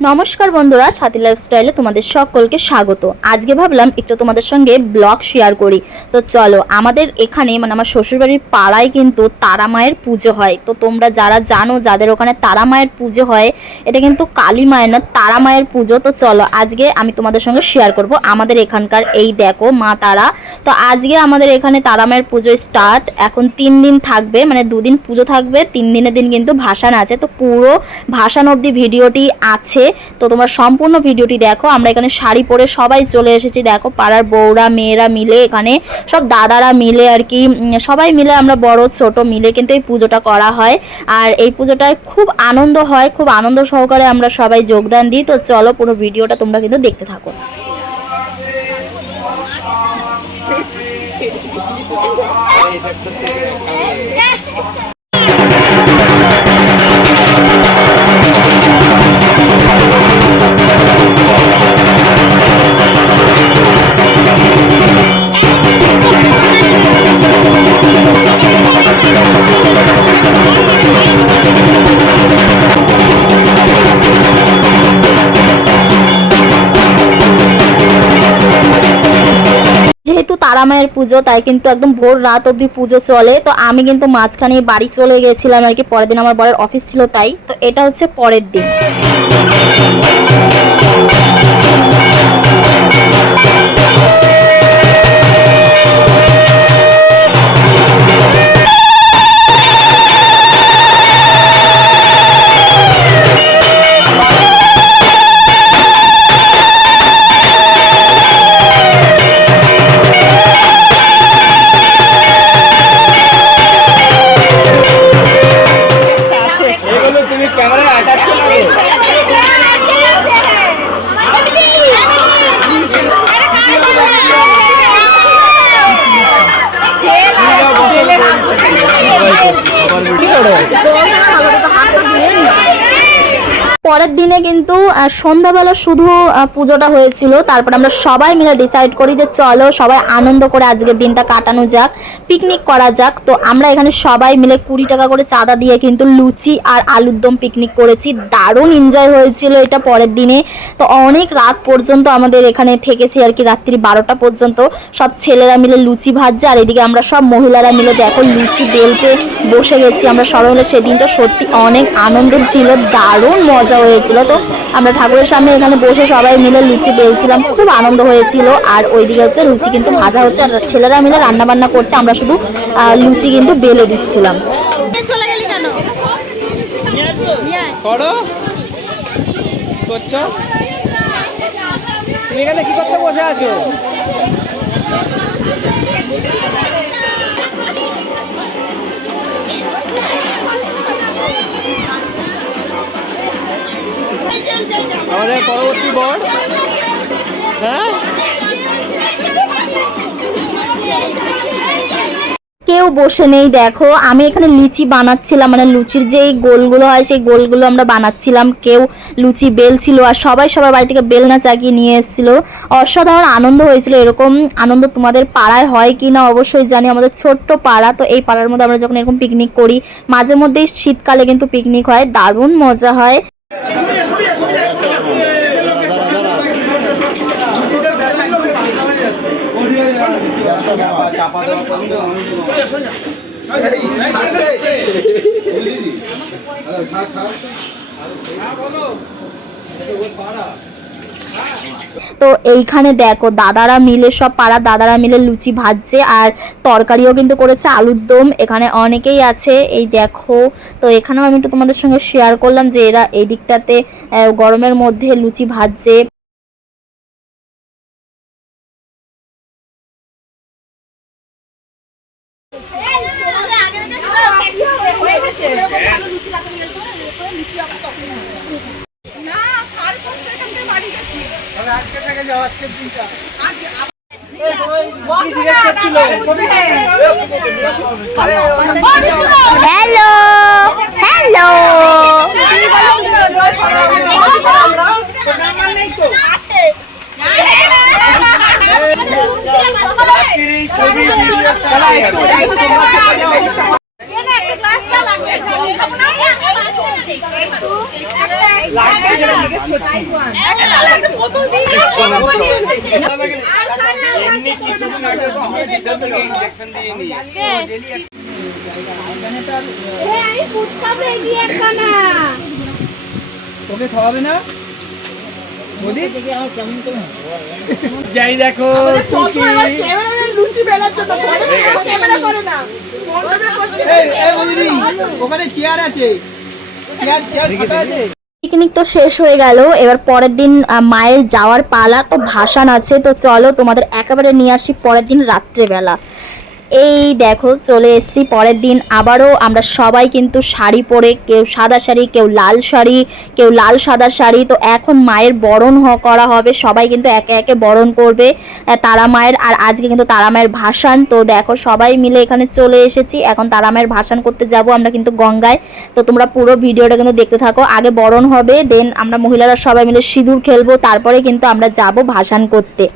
নমস্কার বন্ধুরা, সাথী লাইফস্টাইলে তোমাদের সকলকে স্বাগত। আজকে ভাবলাম একটু তোমাদের সঙ্গে ব্লগ শেয়ার করি। তো চলো, আমাদের এখানে মানে আমার শ্বশুরবাড়ির পাড়ায় কিন্তু তারা মায়ের পুজো হয়। তো তোমরা যারা জানো, যাদের ওখানে তারা মায়ের পুজো হয়, এটা কিন্তু কালী মায়ের না, তারা মায়ের পুজো। তো চলো, আজকে আমি তোমাদের সঙ্গে শেয়ার করব। আমাদের এখানকার এই দেখো, মা তারা। তো আজকে আমাদের এখানে তারা মায়ের পুজো স্টার্ট এখন তিন দিন থাকবে মানে দুদিন পুজো থাকবে, তিন দিনের দিন কিন্তু ভাসান আছে। তো পুরো ভাসান অবধি ভিডিওটি আছে। তো তোমরা সম্পূর্ণ ভিডিওটি দেখো। আমরা এখানে শাড়ি পরে সবাই চলে এসেছি। দেখো, পাড়ার বউরা, মেয়েরা মিলে এখানে সব দাদারা মিলে আর কি সবাই মিলে আমরা বড়, ছোট মিলে কিন্তু এই পুজোটা করা হয়। আর এই পুজোটায় খুব আনন্দ হয়, খুব আনন্দ সহকারে আমরা সবাই যোগদান দিই। তো চলো পুরো ভিডিওটা তোমরা কিন্তু দেখতে থাকো। মায়ের পুজো, তাই কিন্তু একদম ভোর রাত অবধি পুজো চলে। তো আমি কিন্তু মাঝখানে বাড়ি চলে গেছিলাম আর কি, পরের দিন আমার বরের অফিস ছিল তাই। তো এটা হচ্ছে পরের দিন। কি করো পরের দিনে কিন্তু সন্ধ্যাবেলা শুধু পুজোটা হয়েছিল। তারপর আমরা সবাই মিলে ডিসাইড করি যে চলো সবাই আনন্দ করে আজকের দিনটা কাটানো যাক পিকনিক করা যাক। তো আমরা এখানে সবাই মিলে কুড়ি টাকা করে চাঁদা দিয়ে কিন্তু লুচি আর আলুর দম পিকনিক করেছি। দারুণ এনজয় হয়েছিল এটা পরের দিনে। তো অনেক রাত পর্যন্ত আমাদের এখানে থেকেছি আর কি, রাত্রি বারোটা পর্যন্ত। সব ছেলেরা মিলে লুচি ভাজছে আর এদিকে আমরা সব মহিলারা মিলে দেখো লুচি বেলতে বসে গেছি। আমরা সবাই মিলে সেদিনটা সত্যি অনেক আনন্দ ছিল, দারুণ মজা হয়েছিল। তো আমরা ঠাকুরের সামনে এখানে বসে সবাই মিলে লুচি বেলছিলাম। খুব আনন্দ হয়েছিল। আর ওইদিকে হচ্ছে লুচি কিন্তু ভাজা হচ্ছে। আর ছেলেরা মিলে রান্না বান্না করছে। আমরা শুধু আহ, লুচি কিন্তু বেলে দিচ্ছিলাম। চলে গেলি কেন? করছ? তুমি এখানে কি করতে বসে আছো? আমাদের পরবর্তী বর হ্যাঁ? কেউ বসে নেই, দেখো। আমি এখানে লিচি বানাচ্ছিলাম মানে লুচির যে গোলগুলো হয়, সেই গোলগুলো আমরা বানাচ্ছিলাম। কেউ লুচি বেলছিল আর সবাই সবার বাড়ি থেকে বেলনা চাকিয়ে নিয়ে এসেছিল। অসাধারণ আনন্দ হয়েছিল, এরকম আনন্দ তোমাদের পাড়ায় হয় কি না অবশ্যই জানি, আমাদের ছোট্ট পাড়া। তো এই পাড়ার মধ্যে আমরা যখন এরকম পিকনিক করি, মাঝে মধ্যেই শীতকালে কিন্তু পিকনিক হয়, দারুণ মজা হয়। তো এইখানে দেখো, দাদারা মিলে সব পাড়া দাদারা মিলে লুচি ভাজছে আর তরকারিও কিন্তু করেছে আলুর দম। এখানে অনেকেই আছে, এই দেখো। তো এখানেও আমি একটু তোমাদের সঙ্গে শেয়ার করলাম যে এরা এই দিকটাতে গরমের মধ্যে লুচি ভাজছে। আজকে থেকে যাও আজকের দিনটা হ্যালো হ্যালো এমনি কিছু আগে আমরা যেটা থেকে ইনজেকশন দিয়ে নিয়ে তোকে খাওয়াবে না যাই দেখো। ওখানে চেয়ার আছে চেয়ার চেয়ার আছে। পিকনিক তো শেষ হয়ে গেল। এবার পরের দিন মায়ের যাওয়ার পালা তো ভাসান আছে। তো চলো তোমাদের একেবারে নিয়ে আসি পরের দিন রাত্রেবেলা। এই দেখো, চলে এসেছি পরের দিন। আবারও আমরা সবাই কিন্তু শাড়ি পরে, কেউ সাদা শাড়ি, কেউ লাল শাড়ি, কেউ লাল সাদা শাড়ি। তো এখন মায়ের বরণ হ- করা হবে। সবাই কিন্তু একে একে বরণ করবে। তারা মায়ের আর আজকে কিন্তু তারা মায়ের ভাসান। তো দেখো, সবাই মিলে এখানে চলে এসেছি। এখন তারা মায়ের ভাসান করতে যাব আমরা কিন্তু গঙ্গায়। তো তোমরা পুরো ভিডিওটা কিন্তু দেখতে থাকো। আগে বরণ হবে, দেন আমরা মহিলারা সবাই মিলে সিঁদুর খেলব। তারপরে কিন্তু আমরা যাব ভাসান করতে।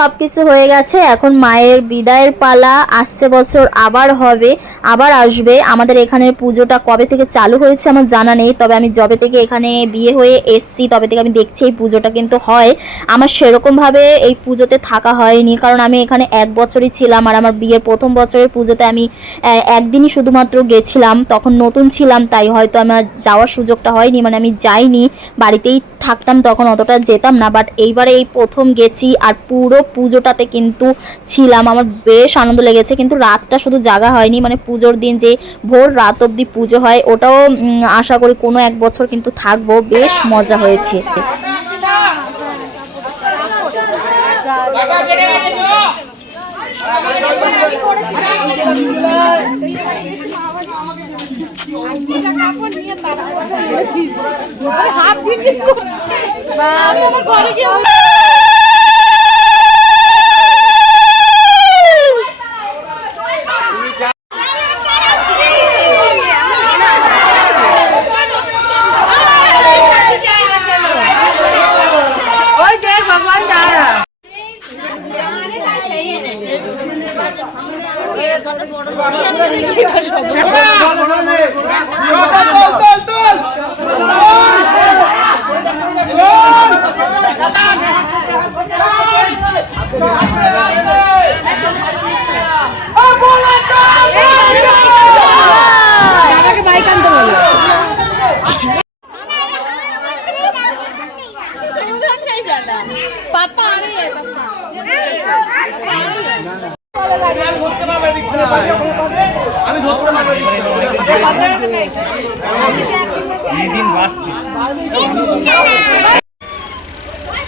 সব কিছু হয়ে গেছে। এখন মায়ের বিদায়ের পালা। আসছে বছর আবার হবে, আবার আসবে। আমাদের এখানের পুজোটা কবে থেকে চালু হয়েছে আমার জানা নেই। তবে আমি যবে থেকে এখানে বিয়ে হয়ে এসছি, তবে থেকে আমি দেখছি এই পুজোটা কিন্তু হয়। আমার সেরকমভাবে এই পুজোতে থাকা হয়নি, কারণ আমি এখানে এক বছরই ছিলাম আর আমার বিয়ের প্রথম বছরের পুজোতে আমি একদিনই শুধুমাত্র গেছিলাম। তখন নতুন ছিলাম, তাই হয়তো আমার যাওয়ার সুযোগটা হয়নি মানে আমি যাইনি। বাড়িতেই থাকতাম, তখন অতটা যেতাম না। বাট এইবারে এই প্রথম গেছি আর পুরো পুজোটাতে কিন্তু ছিলাম। আমার বেশ আনন্দ লেগেছে। কিন্তু রাতটা শুধু জাগা হয়নি। মানে পুজোর দিন যে ভোর রাত অবধি পুজো হয়, ওটাও আশা করি কোনো এক বছর কিন্তু থাকব। বেশ মজা হয়েছে। ओए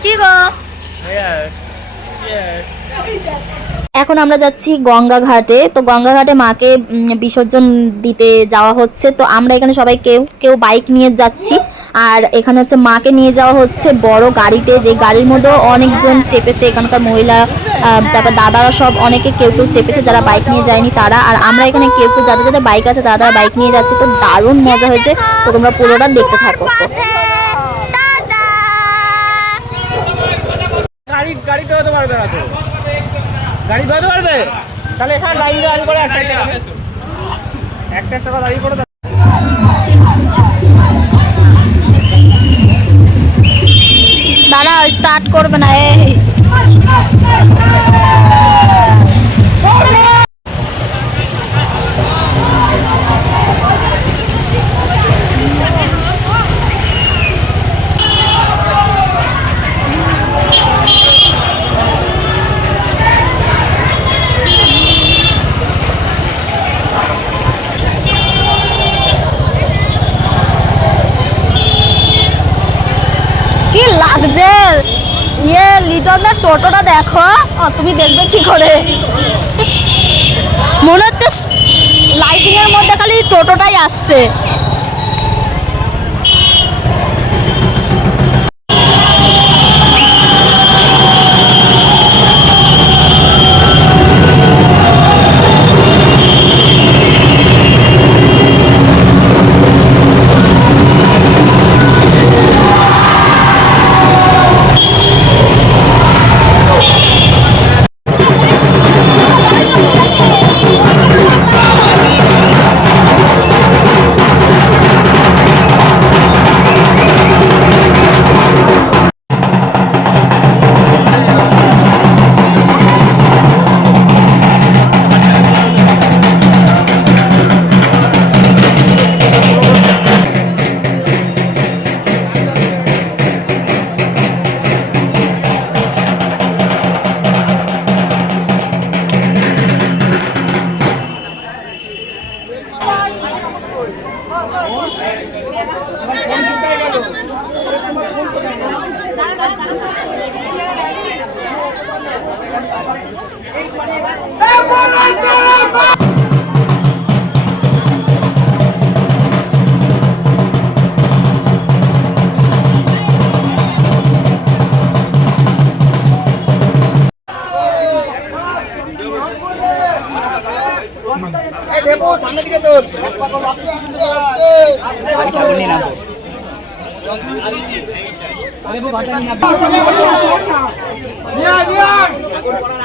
কি গো? এখন আমরা যাচ্ছি গঙ্গা ঘাটে তো গঙ্গা ঘাটে মাকে বিসর্জন দিতে যাওয়া হচ্ছে। তো আমরা এখানে সবাই কেউ কেউ বাইক নিয়ে যাচ্ছি। আর এখানে হচ্ছে মাকে নিয়ে যাওয়া হচ্ছে বড় গাড়িতে। যে গাড়ির মধ্যেও অনেকজন চেপেছে। এখানকার মহিলা তারপর দাদারা সব অনেকে কেউ কেউ চেপেছে যারা বাইক নিয়ে যায়নি তারা। আর আমরা এখানে কেউ কেউ যাদের যাদের বাইক আছে তারা বাইক নিয়ে যাচ্ছে। তো দারুণ মজা হয়েছে। তো তোমরা পুরোটা দেখতে থাকো গাড়ি গাড়ি ধরাতে পারবে না তো গাড়ি ধরতে পারবে? তাহলে এখানে লাইন দাঁড়িয়ে করে একটা একটা দাঁড়িয়ে দাঁড়া স্টার্ট করবে না, এই। টোটোটা দেখো। তুমি দেখবে কি করে? মনে হচ্ছে লাইটিং এর মধ্যে খালি টোটোটাই আসছে।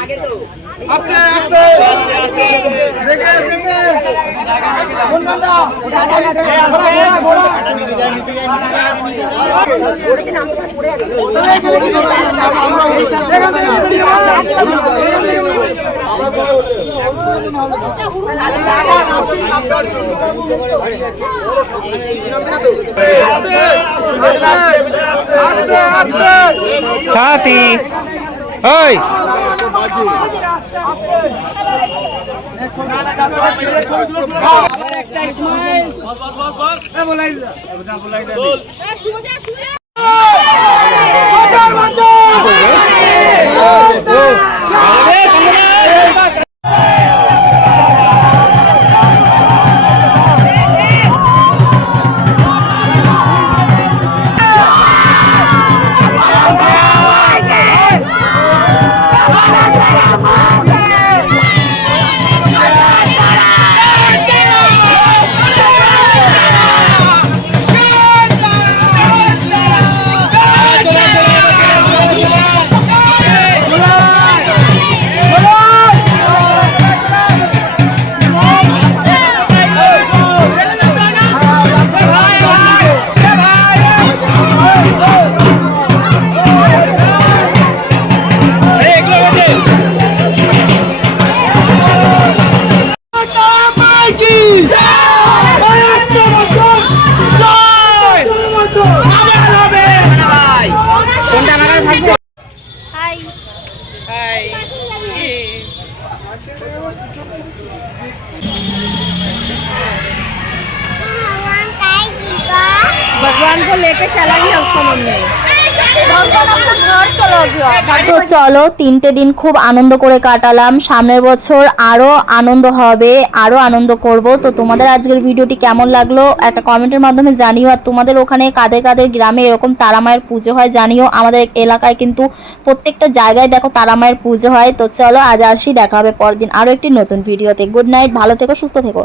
আগে তো। আস্তে আস্তে। দেখে দেখে। সাথী। ওই भगवान को लेके चला गया उसका मम्मी তো চলো তিনটে দিন খুব আনন্দ করে কাটালাম সামনের বছর আরো আনন্দ হবে আরো আনন্দ করব তো তোমাদের আজকের ভিডিওটি কেমন লাগলো একটা কমেন্টের মাধ্যমে জানিও আর তোমাদের ওখানে কাদের কাদের গ্রামে এরকম তারামায়ের পুজো হয় জানিও আমাদের এলাকায় কিন্তু প্রত্যেকটা জায়গায় দেখো তারামায়ের পুজো হয় তো চলো আজ আসি দেখা হবে পরদিন আরো একটি নতুন ভিডিওতে গুড নাইট ভালো থেকো সুস্থ থেকো